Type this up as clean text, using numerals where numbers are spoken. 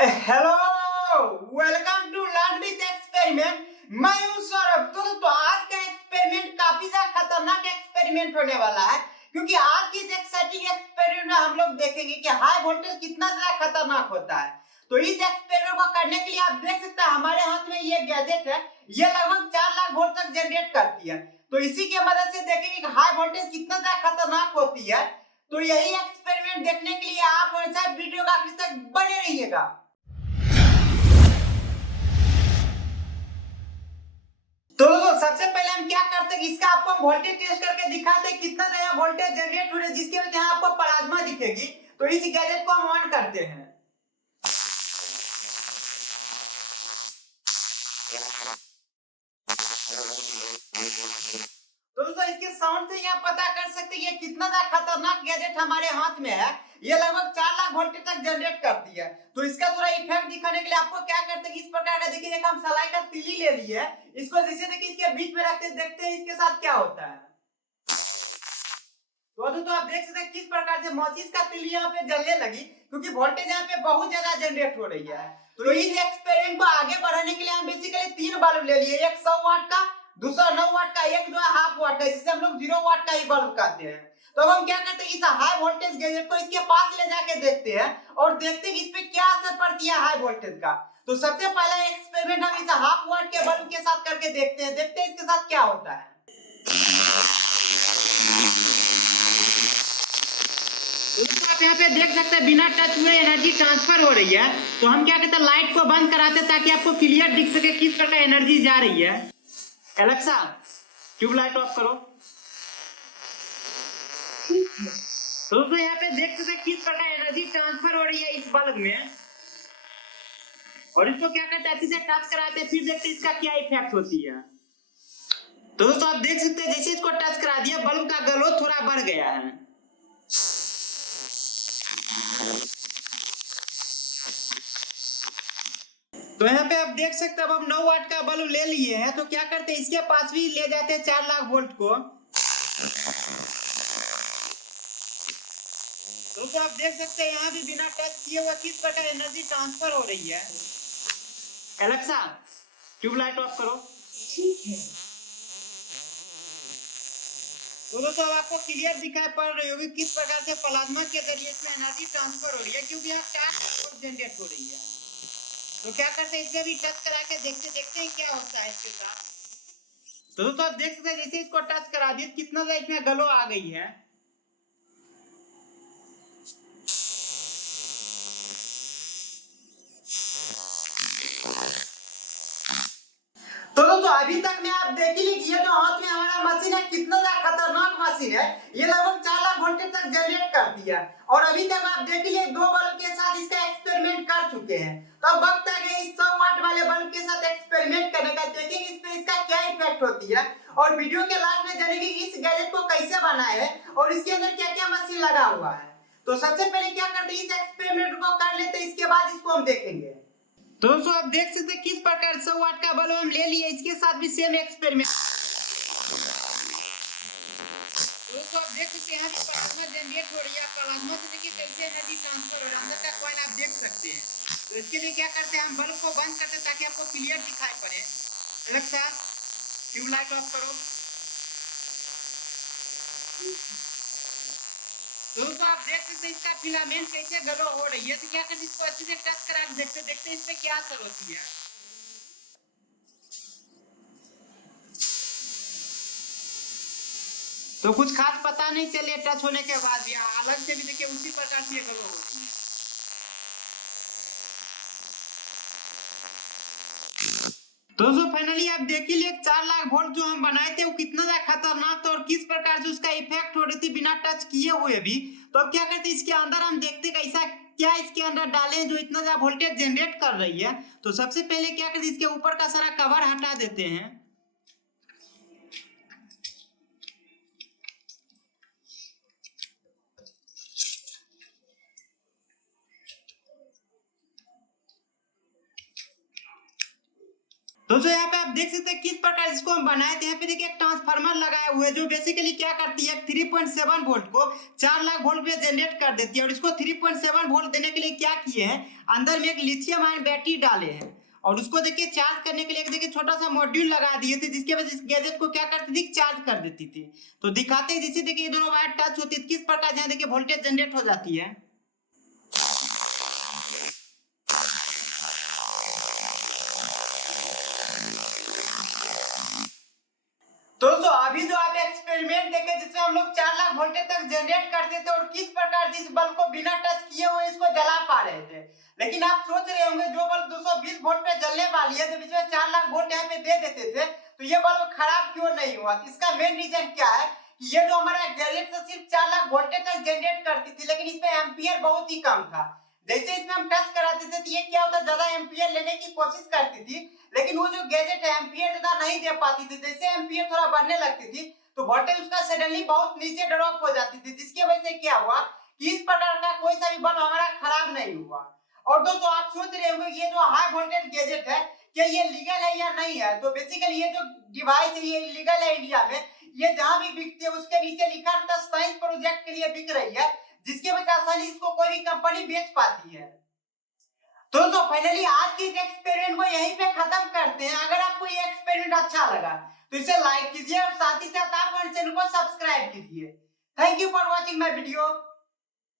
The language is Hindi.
Hello, welcome to learn with experiment. मैं हूं सौरभ। तो आज का एक्सपेरिमेंट काफी ज्यादा खतरनाक एक्सपेरिमेंट होने वाला है, क्योंकि आज की इस एक्साइटिंग एक्सपेरिमेंट में हम लोग देखेंगे कि हाई वोल्टेज कितना ज्यादा खतरनाक होता है। तो इस एक्सपेरिमेंट को करने के लिए आप देख सकते हैं हमारे हाथ में ये गैजेट है। ये लगभग 4 लाख वोल्ट तक जनरेट करती है। तो इसी की मदद से देखेंगे कि हाई वोल्टेज कितना ज्यादा खतरनाक होती है। तो यही एक्सपेरिमेंट देखने के लिए आप हमारे साथ वीडियो का आखिर तक बने रहिएगा। तो दोस्तों सबसे पहले हम क्या करते हैं, इसका आपको वोल्टेज टेस्ट करके दिखाते हैं कितना नया वोल्टेज जनरेट हो रहा है, जिसके वजह से आपको प्लाज्मा दिखेगी। तो इस गैजेट को हम ऑन करते हैं। तो दोस्तों इसके साउंड से आप पता कर सकते हैं ये कितना ज्यादा खतरनाक गैजेट हमारे हाथ में है। ये लगभग 4 लाख वोल्टेज तक जनरेट करती है। तो इसका थोड़ा इफेक्ट दिखाने के लिए आपको क्या करते हैं, इस प्रकार का देखिए एक हम सलाई का तीली ले लिए, इसको जैसे देखिए इसके बीच में रखते देखते हैं इसके साथ क्या होता है। तो आप देख सकते हैं किस प्रकार से माचिस का तिल्ली यहाँ पे जलने लगी, क्योंकि वोल्टेज यहाँ पे बहुत ज्यादा जनरेट हो रही है। तो इस एक्सपेरिमेंट को आगे बढ़ाने के लिए हम बेसिकली 3 बल्ब ले लिए, एक 100 वाट का, दूसरा 9 वाट का, एक जो है हाफ वाट का, जिसे हम लोग 0 वाट का ही बल्ब कहते हैं। तो अब हम क्या करते हैं, इस हाई वोल्टेज गैजेट को इसके पास ले जाके देखते हैं और देखते हैं कि इस पे क्या असर पड़ती है हाई वोल्टेज का। तो सबसे पहला एक्सपेरिमेंट हम इस हाफ वाट के बल्ब के साथ करके देखते हैं इसके साथ क्या होता है। आप यहाँ पे देख सकते हैं बिना टच हुए एनर्जी ट्रांसफर हो रही है। तो हम क्या कहते हैं, लाइट को बंद कराते हैं ताकि आपको क्लियर दिख सके किस प्रकार एनर्जी जा रही है। एलेक्सा ट्यूबलाइट ऑफ करो। तो दोस्तों यहाँ पे देख सकते हैं किस प्रकार एनर्जी ट्रांसफर हो रही है इस बल्ब में। और इसको क्या करते हैं, इसे टच कराते हैं, फिर देखते हैं इसका क्या इफेक्ट होती है। तो दोस्तों आप देख सकते हैं जैसे इसको टच करा दिया बल्ब का ग्लो थोड़ा बढ़ गया है। तो यहाँ पे आप देख सकते हैं अब हम 9 वाट का बल्ब ले लिए हैं। तो क्या करते हैं, इसके पास भी ले जाते हैं 4 लाख वोल्ट को। तो आप देख सकते हैं यहाँ भी बिना टच किए हुए किस प्रकार एनर्जी ट्रांसफर हो रही है। एलेक्सा ट्यूबलाइट ऑफ करो। ठीक है। तो दोस्तों अब आपको क्लियर दिखाई पड़ रही होगी किस प्रकार से प्लाज्मा के जरिए इसमें एनर्जी ट्रांसफर हो रही है, क्योंकि यहाँ 4 वोल्ट जनरेट हो रही है। तो क्या करते हैं, इसमें भी टच करा के देखते हैं क्या होता है इसके साथ। तो दोस्तों आप देख सकते हैं जैसे इसको टच करा दिए कितना ज्यादा इसमें ग्लो आ गई है। तो दोस्तों अभी तक में आप देख ही लीजिए जो हाथ में हमारा मशीन है कितना ज्यादा खतरनाक मशीन है। ये लगभग 4 लाख वोल्टेज तक जनरेट करती है। और अभी तक आप देख लिए 2 बल्ब के साथ इसका एक्सपेरिमेंट कर चुके हैं। तो अब वक्त आ गया इस 100 वाट वाले बल्ब के साथ एक्सपेरिमेंट करने का, देखेंगे इस पे इसका क्या इफेक्ट होती है। और वीडियो के लास्ट में जानेंगे इस गैजेट को कैसे बनाया है और इसके अंदर क्या क्या मशीन लगा हुआ है। तो सबसे पहले क्या करते हैं, इस एक्सपेरिमेंट को कर लेते हैं, इसके बाद इसको हम देखेंगे। तो दोस्तों आप देख सकते हैं किस प्रकार 100 वाट का बल्ब हम ले लिए, इसके साथ भी सेम एक्सपेरिमेंट। दोस्तों आप देख सकते हैं यहाँ पे प्लाज्मा जनरेट हो रही है। प्लाज्मा से देखिए कैसे एनर्जी ट्रांसफर हो रहा है, अंदर का कॉइल आप देख सकते हैं। तो इसके लिए क्या करते हैं, हम बल्ब को बंद करते हैं ताकि आपको क्लियर दिखाई पड़े। एलेक्सा ट्यूबलाइट ऑफ करो। दोस्तों आप देख सकते हैं इसका फिलामेंट कैसे ग्लो हो रही है। तो क्या करते हैं, इसको अच्छे से टच करा के देखते हैं इस पे क्या असर होती है। तो कुछ खास पता नहीं चले टच होने के बाद भी, अलग से भी देखिए उसी प्रकार से ग्लो हो रही है। तो दोस्तों फाइनली आप देख ही लिए 4 लाख वोल्ट जो हम बनाए थे वो कितना ज्यादा खतरनाक था और किस प्रकार से उसका इफेक्ट हो रही थी बिना टच किए हुए भी। तो अब क्या करते हैं, इसके अंदर हम देखते कैसा क्या इसके अंदर डालें जो इतना ज्यादा वोल्टेज जनरेट कर रही है। तो सबसे पहले क्या करते हैं, इसके ऊपर का सारा कवर हटा देते हैं। दोस्तों यहाँ पे आप देख सकते हैं किस प्रकार इसको हम बनाए थे। यहाँ पे देखिए एक ट्रांसफार्मर लगाया हुआ है जो बेसिकली क्या करती है, 3.7 वोल्ट को 4 लाख वोल्ट पे जनरेट कर देती है। और इसको 3.7 वोल्ट देने के लिए क्या किए हैं, अंदर में एक लिथियम आयन बैटरी डाले हैं और उसको देखिए चार्ज करने के लिए देखिए छोटा सा मॉड्यूल लगा दिए थे, जिसके वजह से इस गैजेट को क्या करती थी, चार्ज कर देती थी। तो दिखाते हैं जिससे देखिए ये दोनों वायर टच होती है किस प्रकार यहाँ देखिए वोल्टेज जनरेट हो जाती है। तो दोस्तों अभी जो आप एक्सपेरिमेंट देखे जिसमें हम लोग 4 लाख वोल्टेज तक जनरेट करते थे और किस प्रकार से इस बल्ब को बिना टच किए हुए इसको जला पा रहे थे। लेकिन आप सोच रहे होंगे जो बल्ब 220 वोल्ट पे जलने वाली है जब इसमें 4 लाख वोल्ट यहाँ पे दे देते थे तो ये बल्ब खराब क्यों नहीं हुआ। इसका मेन रीजन क्या है कि ये जो हमारा गैजेट सिर्फ 4 लाख वोल्टेज तक जनरेट करती थी, लेकिन इसमें एम्पियर बहुत ही कम था। जैसे इसमें हम टच कराते थे तो ये क्या होता, ज्यादा एम्पियर लेने की कोशिश करती थी, लेकिन वो जो गैजेट है एम्पियर ज्यादा नहीं दे पाती थी। जैसे एम्पियर थोड़ा बढ़ने लगती थी तो वोल्टेज उसका सडनली बहुत नीचे ड्रॉप हो जाती थी, जिसकी वजह से क्या हुआ कि इस प्रकार का कोई सा भी बल्ब हमारा खराब नहीं हुआ। और दोस्तों आप सोच रहे होंगे ये जो हाई वोल्टेज गैजेट है क्या ये लीगल है या नहीं है। तो बेसिकली ये जो डिवाइस है ये लीगल है इंडिया में। ये जहां भी बिकती है उसके नीचे लिखा रहता है साइंस प्रोजेक्ट के लिए बिक रही है, जिसके वजह से आसानी इसको कोई भी कंपनी बेच पाती है। तो दोस्तों फाइनली आज के इस एक्सपेरिमेंट को यहीं पे खत्म करते हैं। अगर आपको ये एक्सपेरिमेंट अच्छा लगा तो इसे लाइक कीजिए और साथ ही साथ आप हमारे चैनल को सब्सक्राइब कीजिए। Thank you for watching my video.